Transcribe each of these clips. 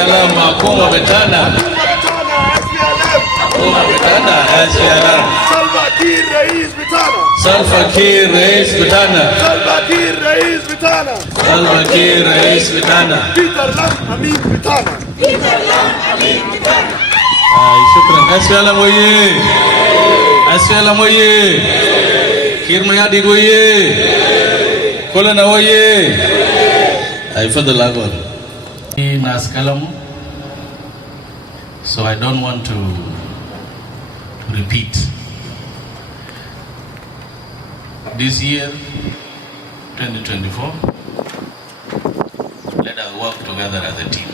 SPLM, Makuma Betana. Makuma Betana, SPLM. Salva Kiir Rais Betana. Salva Kiir Rais Betana. Salva Kiir Rais Betana. Salva Kiir Rais Betana. Peter Lam Amin Betana. Peter Lam Amin Betana. شكرا. SPLM ويه. SPLM ويه. كير ميادي ويه. كلنا ويه. يفضل أقول. Nas Kalamu, so I don't want to repeat. This year, 2024, let us work together as a team.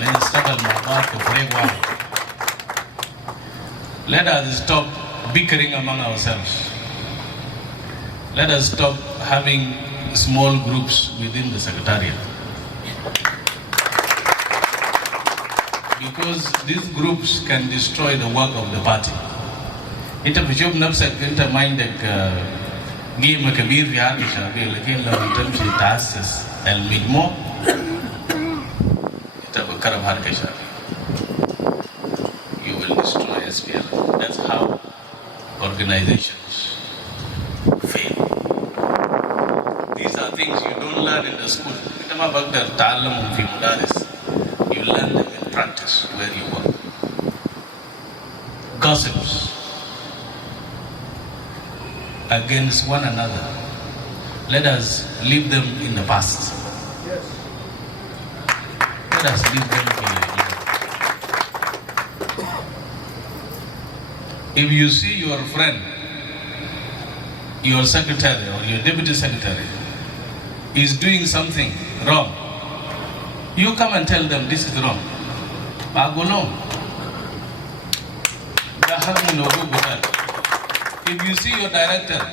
Let's struggle to break one. Let us stop bickering among ourselves. Let us stop having small groups within the Secretariat. Because these groups can destroy the work of the party. Ita بشوف نفسك أنت ما عندك قيمة كبير في عالم الشعبية، لكن لما تمشي تأسس المجموع أنت بكرم حركة شعبية. You will destroy SPLM. That's how organizations fail. These are things you don't learn in the school. أنت ما بقدر تعلمهم في مدارس. You learn them in practice where you work. Gossips against one another. Let us leave them in the past. Yes. Let us leave them in the past. If you see your friend, your secretary or your deputy secretary is doing something wrong, you come and tell them this is wrong. If you see your director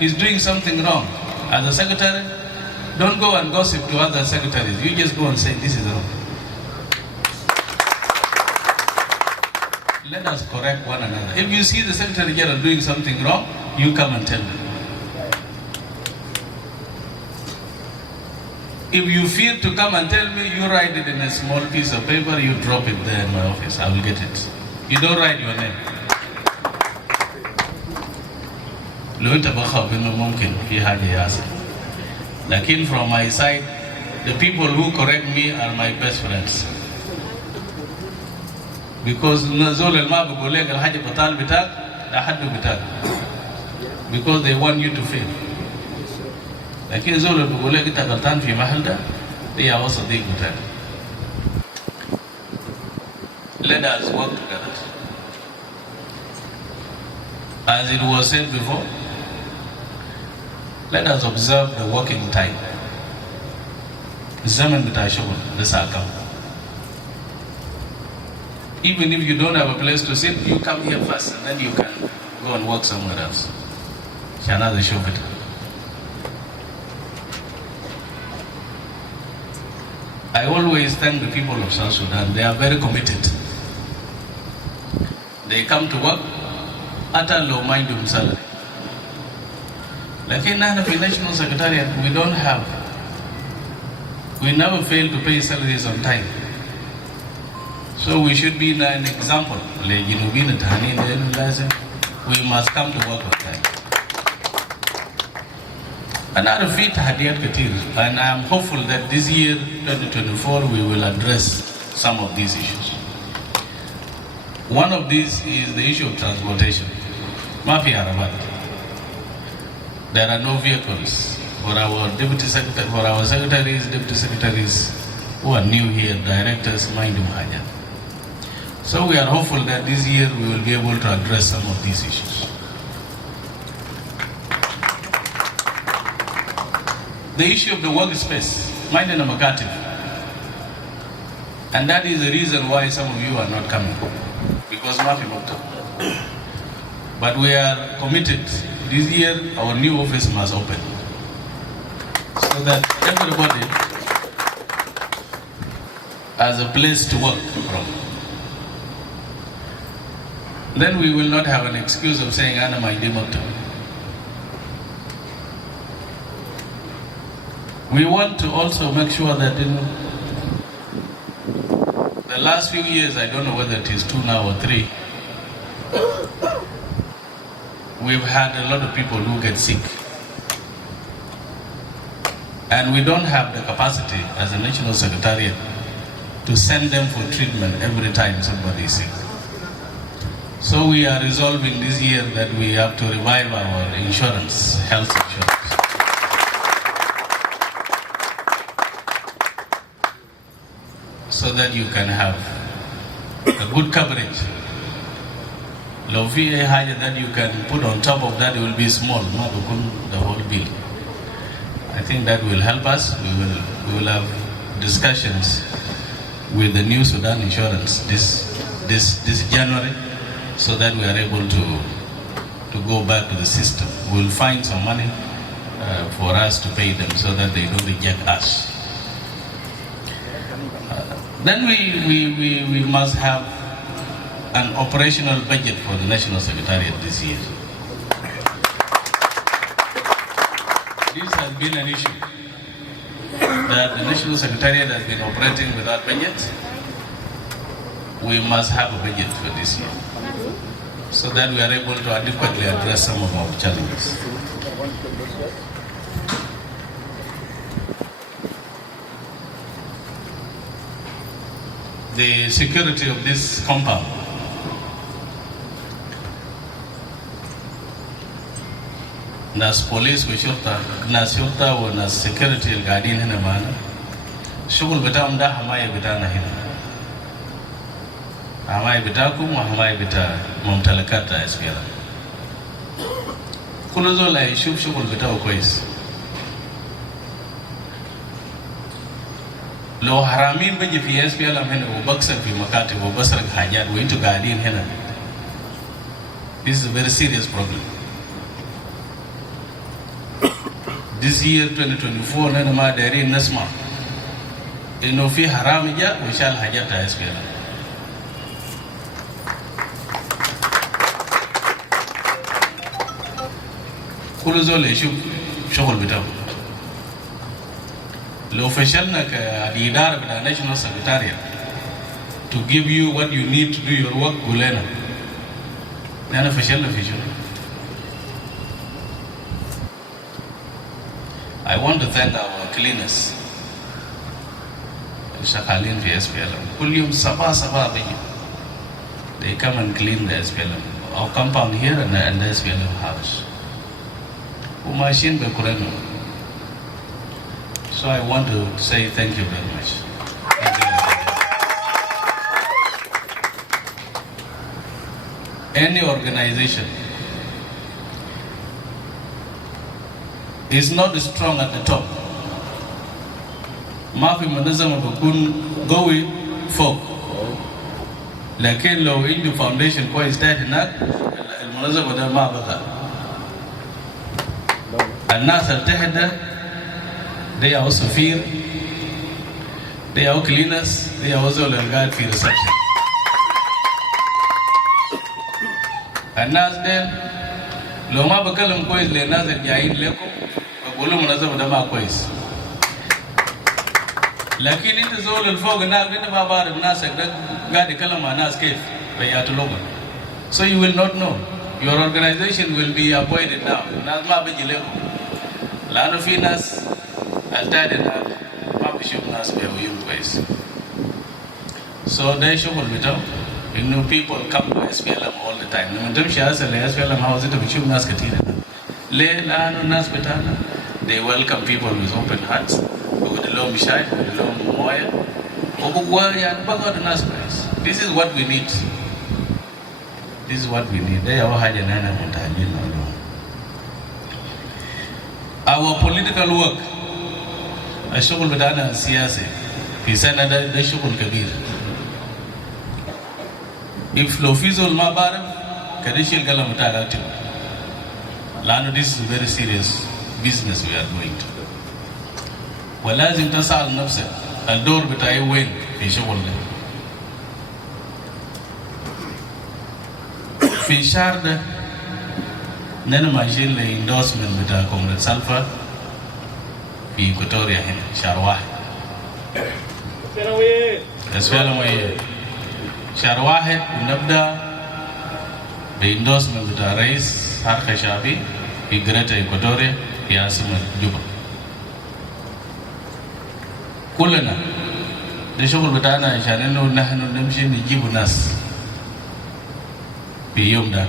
is doing something wrong as a secretary, don't go and gossip to other secretaries. You just go and say this is wrong. Let us correct one another. If you see the Secretary General doing something wrong, you come and tell them. If you fear to come and tell me, you write it in a small piece of paper, you drop it there in my office, I will get it. You don't write your name. Lakin from my side, the people who correct me are my best friends. Because because they want you to fail. لكن زول اللي بيقول لك انت غلطان في محل ده هي هو صديق بتاعك. Let us work together. As it was said before, let us observe the working time. الزمن بتاع شغل لسه كم. Even if you don't have a place to sit, you come here first and then you can go and work somewhere else. عشان هذا شغل. I always thank the people of South Sudan. They are very committed. They come to work at a low minimum salary. Like in the National Secretariat, we don't have. We never fail to pay salaries on time. So we should be an example. We must come to work on time. Another feat Hadiyat Katir, and I am hopeful that this year, 2024, we will address some of these issues. One of these is the issue of transportation. Mafi Arabat. There are no vehicles for our deputy secretary, for our secretaries, deputy secretaries who are new here, directors, Mindum Haja. So we are hopeful that this year we will be able to address some of these issues. The issue of the workspace, minding a Makati. And that is the reason why some of you are not coming. Because Mafi Mokto. But we are committed. This year, our new office must open. So that everybody has a place to work from. Then we will not have an excuse of saying, Anna, my Mokto. We want to also make sure that the last few years, I don't know whether it is 2 now or 3, we've had a lot of people who get sick. And we don't have the capacity as a National Secretariat to send them for treatment every time somebody is sick. So we are resolving this year that we have to revive our insurance, health insurance. So that you can have a good coverage. Lovia higher that you can put on top of that, it will be small, not the whole bill. I think that will help us. We will have discussions with the New Sudan Insurance this January, so that we are able to go back to the system. We'll find some money for us to pay them so that they don't reject us. Then we must have an operational budget for the National Secretariat this year. This has been an issue, that the National Secretariat has been operating without budget. We must have a budget for this year, so that we are able to adequately address some of our challenges. The security of this compound. Nas police nas shurta wa nas security al-gadin hina maana. Shugul bitaum da hamaya bitana hina. Hamaya bitakum wa hamaya bita mumtalakata SPLM. Kullu zola yashuf shugul bitao kwais. لو حرامين بيجي في SPLM هنا وبكسر في مكاتب وبسرق حاجات وانتوا قاعدين هنا. This is a very serious problem. This year 2024 نحن ما دايرين نسمع إنه في حرامي جاء وشال حاجات SPLM. كل زول يشوف شغل بتاعه. لو فشلنا كإدارة بتاع National Secretariat to give you what you need to do your work قولنا نحن فشلنا في شغل. I want to thank our cleaners شغالين في SPLM. كل يوم صباح بيجي. They come and clean the SPLM. Our compound here and the SPLM house. وماشيين بكرنا. So I want to say thank you very much. Any organization is not strong at the top. ما في منظمة بكون قوي فوق. لكن لو عنده foundation كويس تحت هناك المنظمة ده ما بقى. الناس التحت they are also fear, they are cleaners, they are also guard for reception. الناس دين لو ما بكلم كويس للناس الجايين لكم بقولوا منظمة ده ما كويس. لكن انت زول الفوق هناك انت ما بعرف ناسك ده قاعد يكلم مع ناس كيف بيعتلوهم. So you will not know. Your organization will be avoided now. الناس ما بيجي لكم. لأنه في ناس التالي ما بيشوف ناس بيهويهم كويس. So ده شغل بتاعه. You know, people come to SPLM all the time. لما تمشي أصلا SPLM house أنت بتشوف ناس كتير. ليه؟ لأنه الناس بتاعنا they welcome people with open hearts. بقول لهم شاي، بقول لهم موية. وبقوا يعني بقوا الناس كويس. This is what we need. This is what we need. ده هو حاجة نحن محتاجين له. Our political work. الشغل بتاعنا السياسي في سنة ده شغل كبير. If لو في زول ما بعرف كديش الكلام بتاعك أكتب. لأنه this is a very serious business we are going to. ولازم تسأل نفسك الدور بتاعي وين في شغل ده. في الشهر ده نحن ماشيين لإندورسمنت بتاع كومريد سالفا في إكواتوريا هنا شهر 1. SPLM شهر واحد ونبدأ بإندوسمنت بتاع رئيس حركة شعبي في جريتر إكواتوريا في عاصمة جوبا. كلنا ده شغل بتاعنا عشان إنه نحن نمشي نجيب ناس في يوم ده.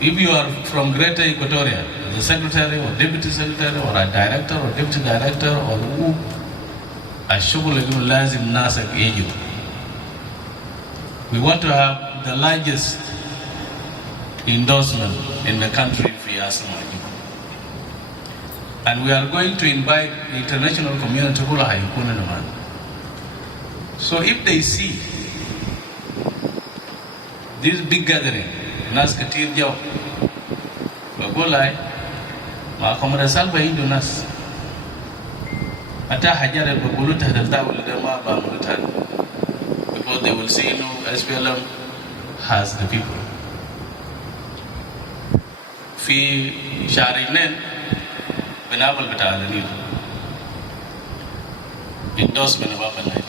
If you are from Greater Equatoria, as a secretary or deputy secretary or a director or deputy director or who, الشغل يكون لازم ناسك يجوا. We want to have the largest endorsement in the country في عاصمة جوبا. And we are going to invite the international community كلها يكونوا معنا. So if they see this big gathering, ناس كتير جو بقول هاي معكم رسالة بيجوا ناس حتى حجار بقولوا تحت الدولة ده ما بعملوا تاني because they will see no SPLM has the people. في شهر اثنين بنعمل بتاع النيل endorsement بابا النيل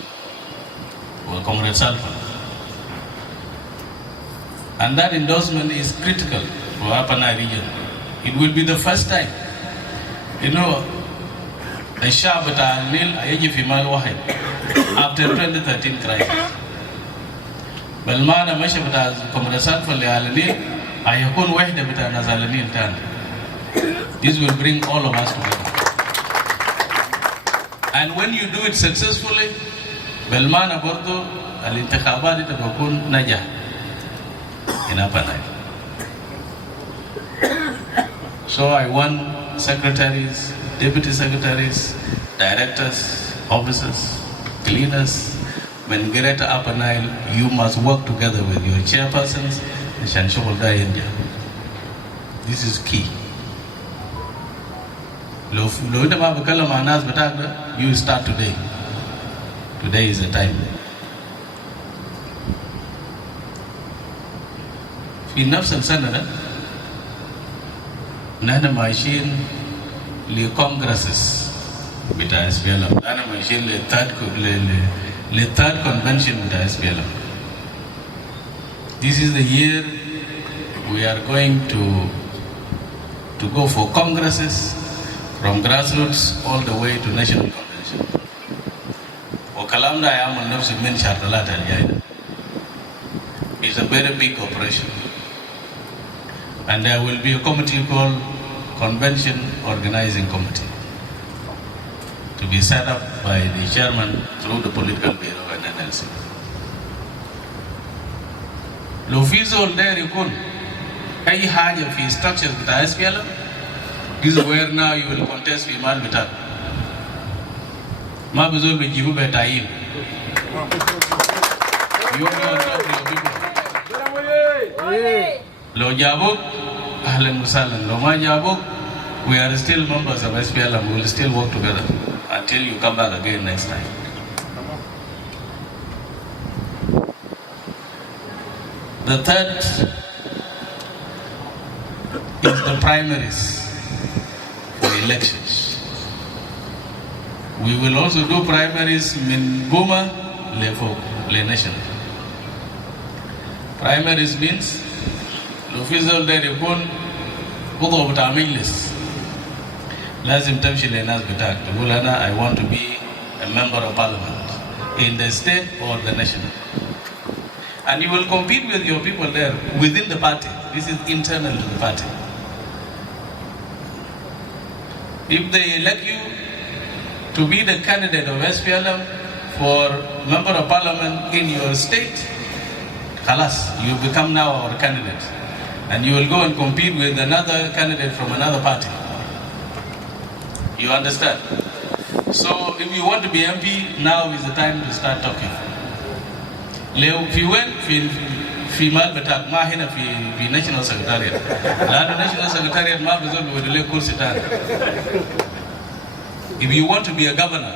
وكم رسالة. And that endorsement is critical for Upper Nile region. It will be the first time. You know, الشعب بتاع النيل هيجي في مال واحد after 2013 crisis. بالمعنى ماشي بتاع كومرسات في على النيل هيكون وحدة بتاع ناس على النيل تاني. This will bring all of us together. And when you do it successfully, بالمعنى برضو الانتخابات تكون نجاح. In Upper Nile. So I want secretaries, deputy secretaries, directors, officers, cleaners, when get to Upper Nile, you must work together with your chairpersons and Shanshokolda India. This is key. You start today. Today is the time. في نفس السنة ده نحن ماشيين لكونغرسز بتاع SPLM. نحن ماشيين للثird convention بتاع SPLM. This is the year we are going to go for congresses from grassroots all the way to national convention. وكلام ده يعمل نفسه من شهر 3 الجاي. It's a very big operation. And there will be a committee called Convention Organizing Committee to be set up by the chairman through the political bureau and NLC. لو في زول داير يكون أي حاجة في structures بتاع SPLM, this is where now you will contest في مال بتاعك. ما بزول بيجيبوا بتاعين. You only on top of your people. لو جابوك أهلا وسهلا. لو ما جابوك, we are still members of SPLM. We will still work together until you come back again next time. The third is the primaries for elections. We will also do primaries in Goma, Le Nation. Primaries means لو في زول داير يكون عضو بتاع مجلس لازم تمشي للناس بتاعك تقول أنا I want to be a member of parliament in the state or the national. And you will compete with your people there within the party. This is internal to the party. If they elect you to be the candidate of SPLM for member of parliament in your state, khalas, you become now our candidate. And you will go and compete with another candidate from another party. You understand? So if you want to be MP, now is the time to start talking. في وين في مال بتاعك ما هنا في national secretariat. لأنه national secretariat ما بيزول بيودي كرسي تاني. If you want to be a governor,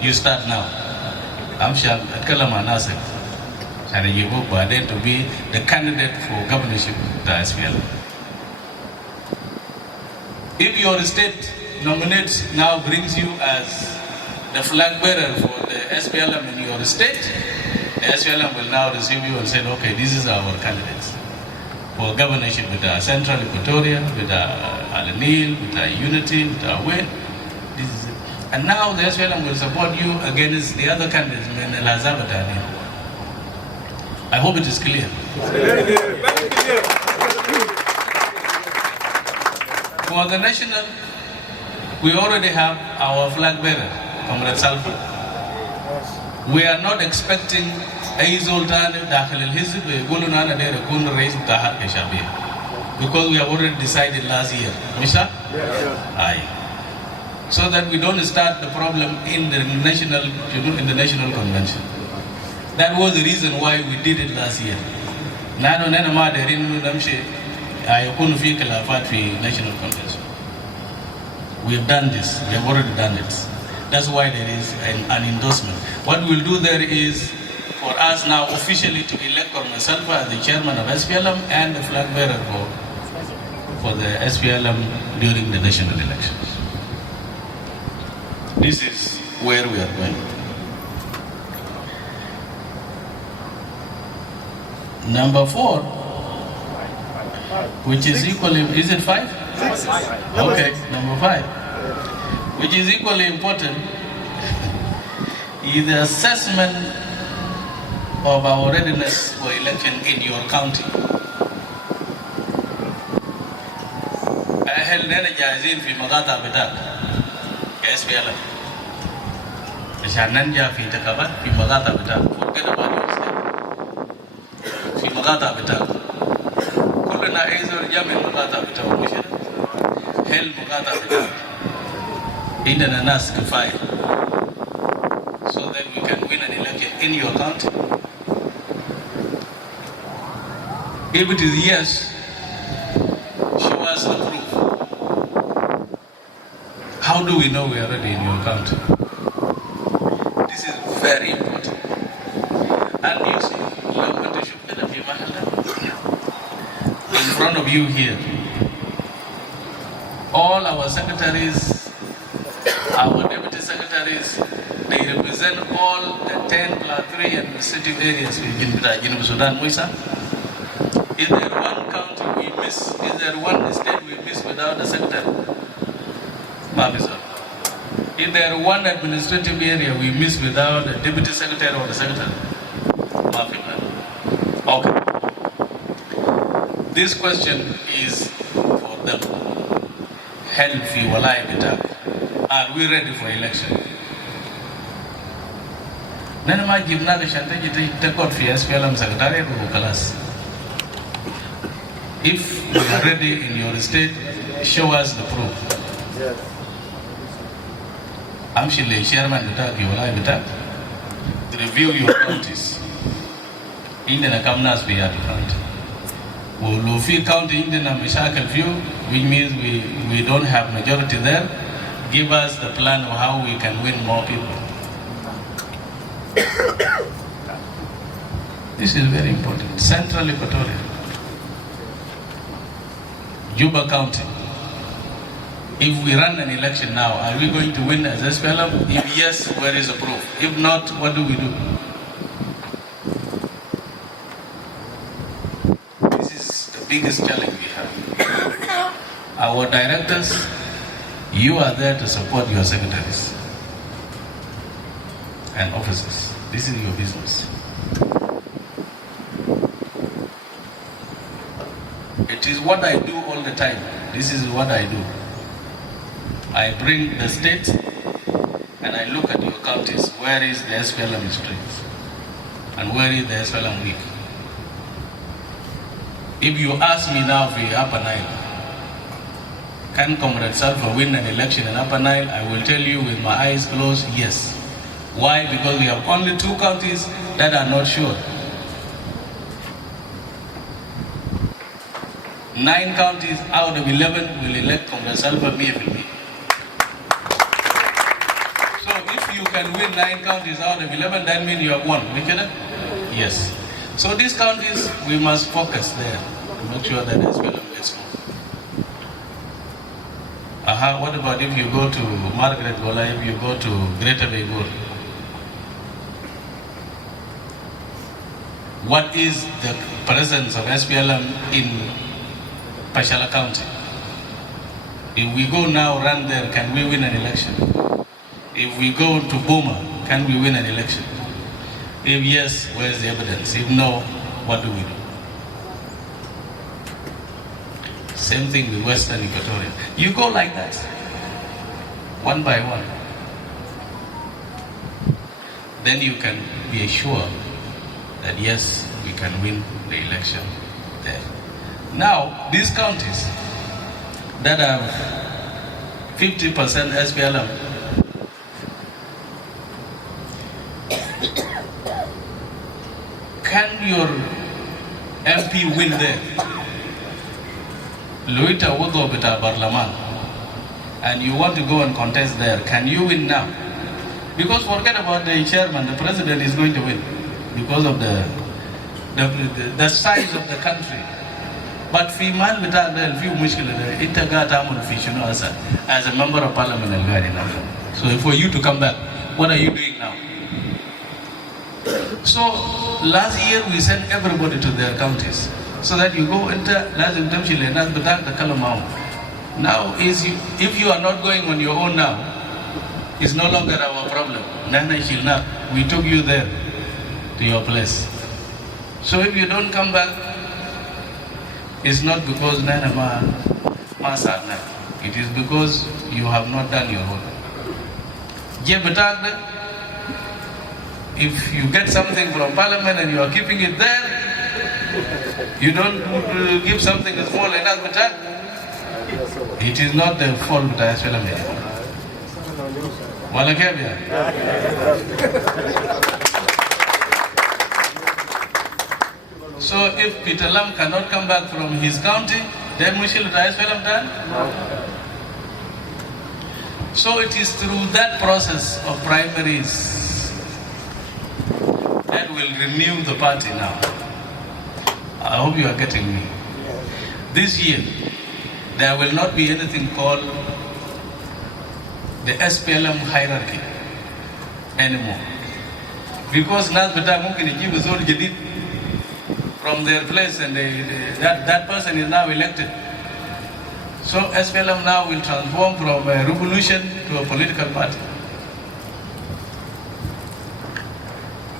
you start now. أمشي أتكلم مع ناسك. And you hope then to be the candidate for governorship to SPLM. If your state nominates now brings you as the flag bearer for the SPLM in your state, The SPLM will now receive you and say, okay, this is our candidates for governorship with our Central Equatoria, with our Al-Nil, with our Unity, with our Win. This is it. And now the SPLM will support you against the other candidates in El Hazabata. I hope it is clear. For the national, we already have our flag bearer, Comrade Salfa. We are not expecting because we have already decided last year. Misha? Aye. So that we don't start the problem in the national, in the national convention. That was the reason why we did it last year. National convention. We have done this. We have already done it. That's why there is an endorsement. What we'll do there is for us now officially to elect Colonel Salva as the chairman of SPLM and the flag bearer for the SPLM during the national elections. This is where we are going. Number 4, which is equally, is it 5? 6. Okay, number 5, which is equally important, is the assessment of our readiness for election in your county. هل نحن جاهزين في مقاطع بتاعك كSPLM عشان ننجح في انتخابات في مقاطع بتاعك forget about your state في مقاطع بتاعك كلنا عايزين نجمع المقاطع بتاعك مش هل مقاطع بتاعك عندنا ناس كفاية so that we can win an election in your county. If it is yes, show us the proof. How do we know we are ready in your country? This is very important. And you see, in front of you here, all our secretaries, our deputy secretaries, they represent all the 10+3 administrative areas in Sudan. Is there one county we miss? Is there one state we miss without a secretary? Is there one administrative area we miss without a deputy secretary or the secretary? Okay. This question is for them. Healthy walai bitak. Are we ready for election? Nenema jibna de shante jite tekot fi SPLM secretariat ko kalas. If you are ready in your state, show us the proof. Yes. I'm the chairman bitak walai bitak. Review your counties. Indena kamnas be at county. Lufi county Indena mishakal view, which means we don't have majority there. Give us the plan of how we can win more people. This is very important. Central Equatoria, Juba County. If we run an election now, are we going to win as SPLM? If yes, where is the proof? If not, what do we do? This is the biggest challenge we have. Our directors, you are there to support your secretaries and officers. This is your business. It is what I do all the time. This is what I do. I bring the state and I look at your counties. Where is the SPLM strength? And where is the SPLM weak? If you ask me now for Upper Nile, can Comrade Salva win an election in Upper Nile? I will tell you with my eyes closed, yes. Why? Because we have only 2 counties that are not sure. 9 counties out of 11 will elect Comrade Salva BFLB. So if you can win 9 counties out of 11, that means you have won. Yes. So these counties, we must focus there to make sure that SPLM gets more. What about if you go to Margaret Gola, if you go to Greater Begur? What is the presence of SPLM in Pashala County? If we go now run there, can we win an election? If we go to Boma, can we win an election? If yes, where's the evidence? If no, what do we do? Same thing with Western Equatoria. You go like that, one by one. Then you can be assured that yes, we can win the election there. Now, these counties that have 50% SPLM, can your MP win there? Luita Wudo Bita Barlaman, and you want to go and contest there, can you win now? Because forget about the chairman, the president is going to win because of the size of the country. But Fimal Bita the few mushkila Itagata Munfishino as a member of parliament and guardian. So for you to come back, what are you doing now? So last year we sent everybody to their counties so that you go into Lazim Tamshile and Batak the Kalamau. Now if you are not going on your own now, it's no longer our problem. Nana Shilna, we took you there to your place. So if you don't come back, it's not because Nana Masarna. It is because you have not done your work. If you get something from parliament and you are keeping it there, you don't give something small enough, it is not the fault of the SPLM. So if Peter Lam cannot come back from his county, then we shall SPLM done. So it is through that process of primaries that will renew the party now. I hope you are getting me. This year, there will not be anything called the SPLM hierarchy anymore. Because Nas Bata Mungkin is all Jadid from their place and that person is now elected. So SPLM now will transform from a revolution to a political party.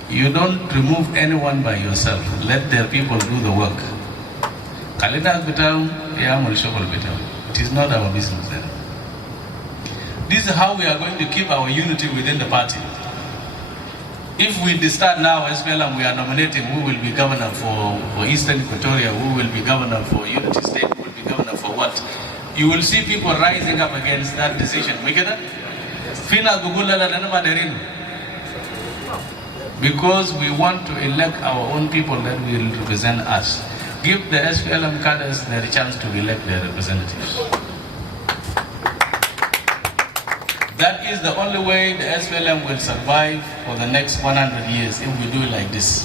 You don't remove anyone by yourself. Let their people do the work. It is not our business then. This is how we are going to keep our unity within the party. If we start now, SPLM, we are nominating who will be governor for Eastern Equatoria, who will be governor for Unity State, who will be governor for what? You will see people rising up against that decision. Because we want to elect our own people that will represent us. Give the SPLM cadres their chance to elect their representatives. That is the only way the SPLM will survive for the next 100 years if we do it like this.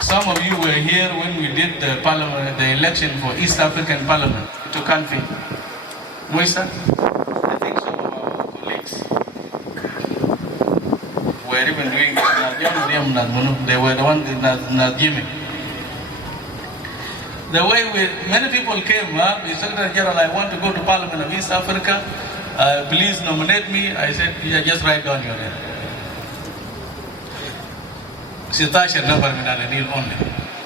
Some of you were here when we did the parliament, the election for East African Parliament to country. Moisa? I think some of our colleagues were even doing this. They were the ones that gave me. The way many people came up, the Secretary General, I want to go to Parliament of East Africa. Please nominate me. I said, yeah, just write down your name. Sitasha number only.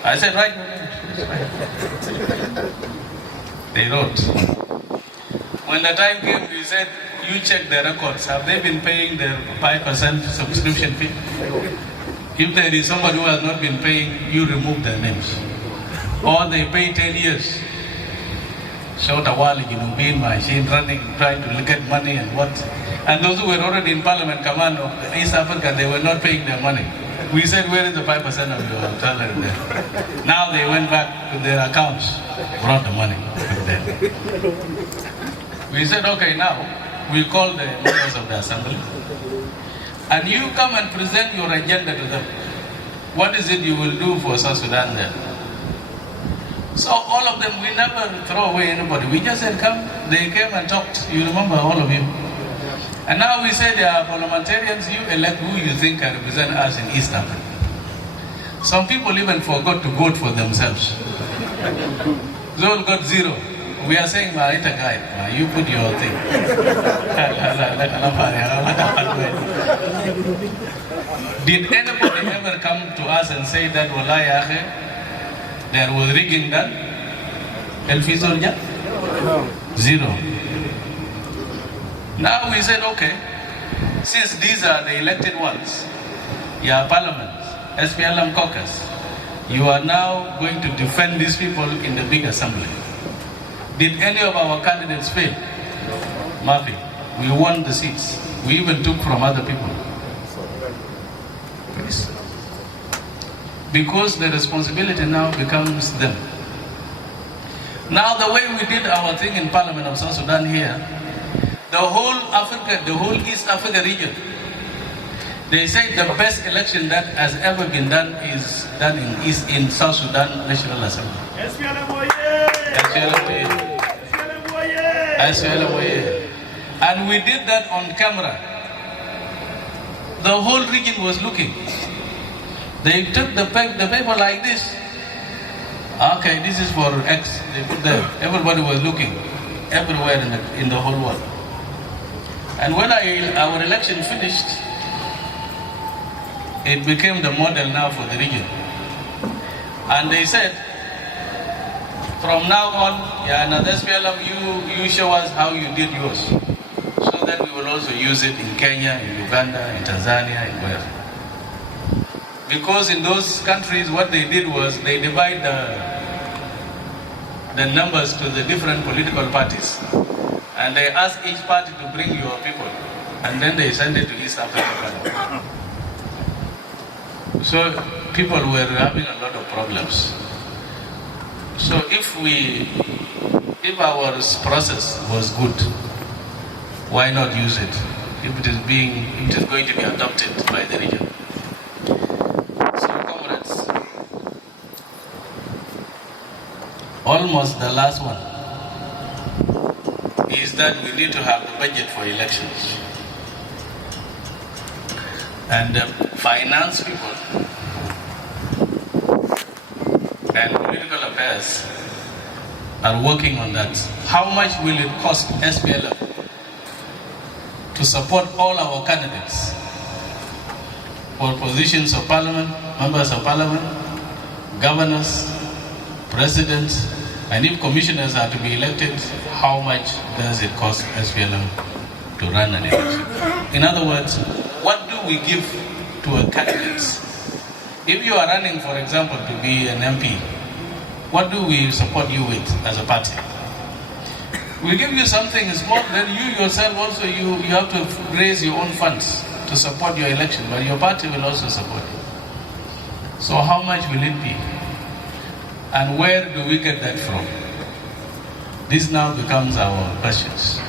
I said, write your name. They wrote. When the time came, we said, you check their records. Have they been paying their 5% subscription fee? If there is somebody who has not been paying, you remove their names. Or they pay 10 years. Short a while, being machine running, trying to get money and what. And those who were already in Parliament Command of East Africa, they were not paying their money. We said, where is the 5% of your salary there? Now they went back to their accounts, brought the money there. We said, okay, now we call the members of the assembly. And you come and present your agenda to them. What is it you will do for South Sudan there? So all of them, we never throw away anybody. We just said, come. They came and talked. You remember all of you. And now we say there are parliamentarians, you elect who you think can represent us in East Africa. Some people even forgot to vote for themselves. They all got 0. We are saying, Marita guy, you put your thing. Did anybody ever come to us and say that, Wallahi, there was rigging done? No. 0. Now we said, okay, since these are the elected ones, your parliament, SPLM caucus, you are now going to defend these people in the big assembly. Did any of our candidates fail? Mafi, we won the seats. We even took from other people. Please. Because the responsibility now becomes them. Now the way we did our thing in Parliament of South Sudan here, the whole Africa, the whole East Africa region, they say the best election that has ever been done is done in South Sudan National Assembly. And we did that on camera. The whole region was looking. They took the paper like this. Okay, this is for X. They put there. Everybody was looking everywhere in the whole world. And when our election finished, it became the model now for the region. And they said, from now on, SPLM, you show us how you did yours, so that we will also use it in Kenya, in Uganda, in Tanzania, in where. Because in those countries, what they did was they divide the numbers to the different political parties. And they ask each party to bring your people, and then they send it to East Africa. So people were having a lot of problems. So if our process was good, why not use it? If it is going to be adopted by the region. So comrades, almost the last one is that we need to have the budget for elections. And finance people and political affairs are working on that. How much will it cost SPLM to support all our candidates for positions of parliament, members of parliament, governors, presidents, and if commissioners are to be elected, how much does it cost SPLM to run an election? In other words, what do we give to a candidate? If you are running, for example, to be an MP, what do we support you with as a party? We give you something small, then you yourself also, you have to raise your own funds to support your election, but your party will also support you. So how much will it be? And where do we get that from? This now becomes our questions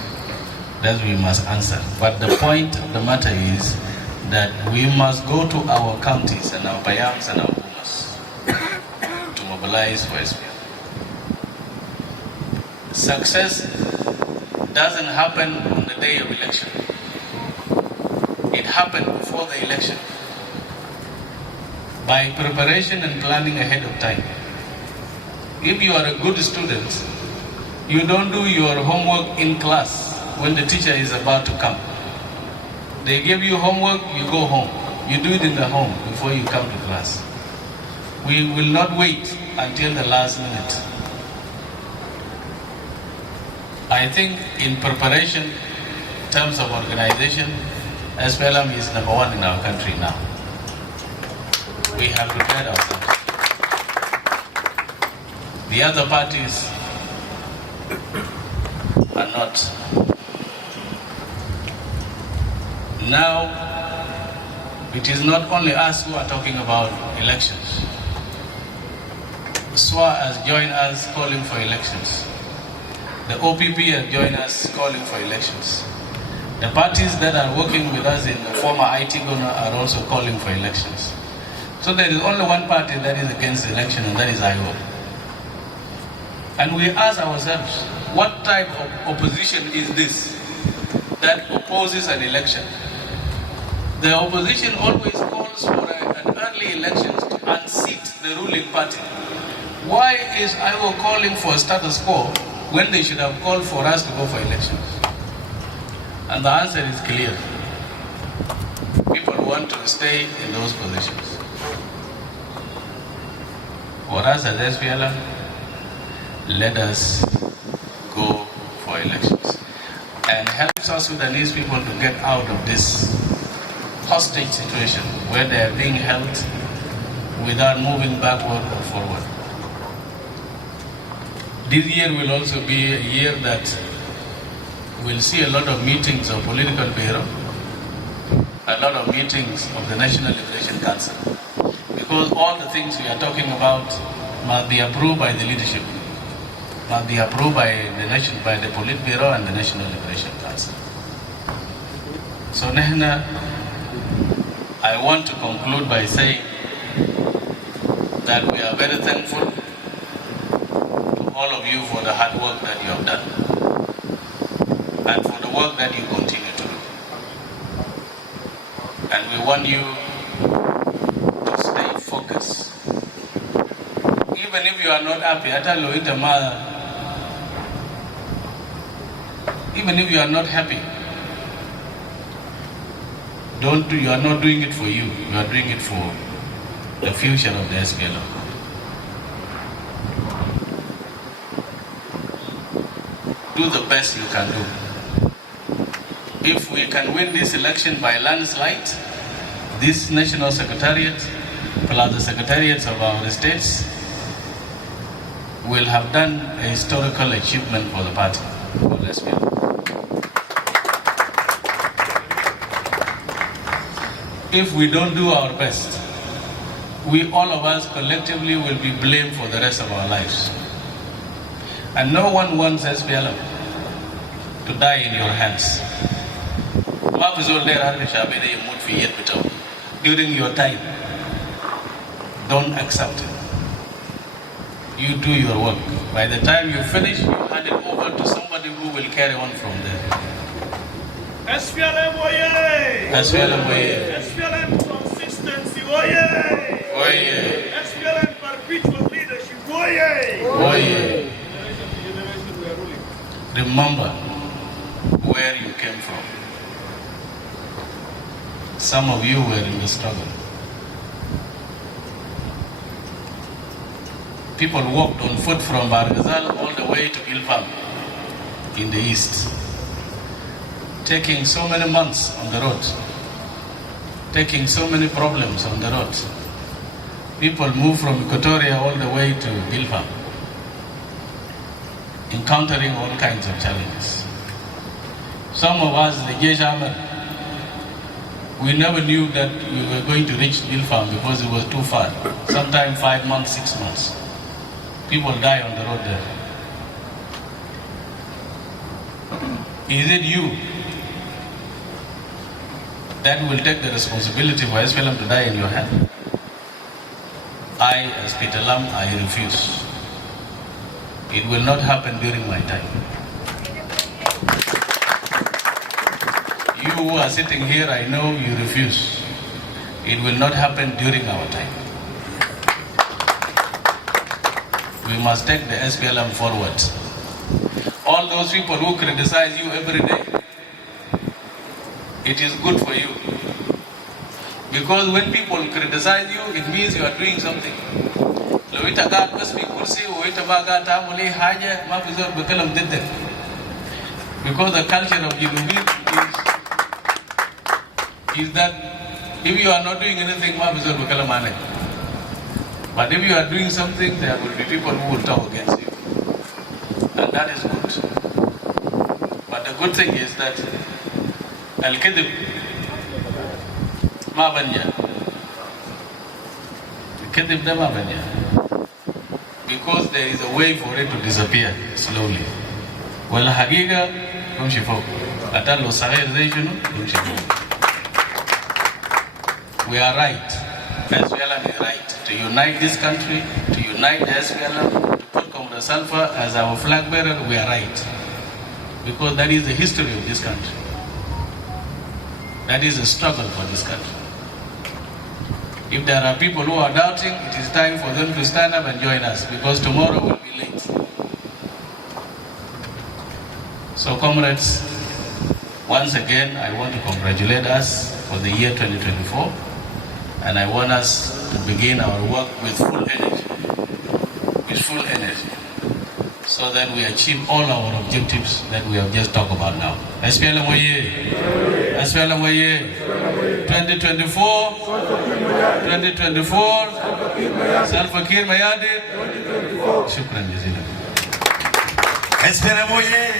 that we must answer. But the point of the matter is that we must go to our counties and our bayams and our boomers to mobilize for SPLM. Success doesn't happen on the day of election. It happened before the election by preparation and planning ahead of time. If you are a good student, you don't do your homework in class when the teacher is about to come. They give you homework, you go home. You do it in the home before you come to class. We will not wait until the last minute. I think in preparation, in terms of organization, SPLM is number one in our country now. We have prepared ourselves. The other parties are not. Now, it is not only us who are talking about elections. SWA has joined us calling for elections. The OPP has joined us calling for elections. The parties that are working with us in the former IT government are also calling for elections. So there is only one party that is against election, and that is IO. And we ask ourselves, what type of opposition is this? that opposes an election. The opposition always calls for an early election to unseat the ruling party. Why is IO calling for status quo when they should have called for us to go for elections? And the answer is clear. People want to stay in those positions. For us as SPLM, let us go for elections and help South Sudanese people to get out of this hostage situation where they are being held without moving backward or forward. This year will also be a year that we'll see a lot of meetings of political bureau, a lot of meetings of the National Liberation Council, because all the things we are talking about must be approved by the leadership, must be approved by the Politburo and the National Liberation Council. So Nehna, I want to conclude by saying that we are very thankful to all of you for the hard work that you have done and for the work that you continue to do. And we want you to stay focused. Even if you are not happy, even if you are not happy, you are not doing it for you are doing it for the future of the SPLM. Do the best you can do. If we can win this election by landslide, this national secretariat, plus the secretariats of our states, will have done a historical achievement for the party, for the SPLM. If we don't do our best, we all of us collectively will be blamed for the rest of our lives. And no one wants SPLM to die in your hands. During your time, don't accept it. You do your work. By the time you finish, you hand it over to somebody who will carry on from there. SPLM oye! SPLM oye! SPLM consistency oye! Oye! SPLM perpetual leadership oye! Oye! Remember where you came from. Some of you were in the struggle. People walked on foot from Barghazal all the way to Ilfam in the east, taking so many months on the road, taking so many problems on the road. People moved from Equatoria all the way to Ilfam, encountering all kinds of challenges. Some of us, the Jesh Ahmed, we never knew that we were going to reach Ilfam because it was too far. Sometimes 5 months, 6 months. People die on the road there. Is it you that will take the responsibility for SPLM to die in your hand? I, as Peter Lam, I refuse. It will not happen during my time. You who are sitting here, I know you refuse. It will not happen during our time. We must take the SPLM forward. All those people who criticize you every day, it is good for you. Because when people criticize you, it means you are doing something. Because the culture of Junubin is that if you are not doing anything, but if you are doing something, there will be people who will talk against you. And that is good. But the good thing is that Al-Kadib ma banya. Al-Kadib ma banya. Because there is a way for it to disappear slowly. Well, Hagiga, kumshi fok. Atalo sahir zayshunu, kumshi fok. We are right. SPLM is right. To unite this country, to unite the SPLM, to put Comrade Salfa as our flag bearer, we are right. Because that is the history of this country. That is a struggle for this country. If there are people who are doubting, it is time for them to stand up and join us, because tomorrow will be late. So comrades, once again, I want to congratulate us for the year 2024, and I want us to begin our work with full energy, so that we achieve all our objectives that we have just talked about now. SPLM-SG, SPLM-SG, 2024, 2024, Salva Kiir Mayardit, Shukran Jazilan. SPLM-SG.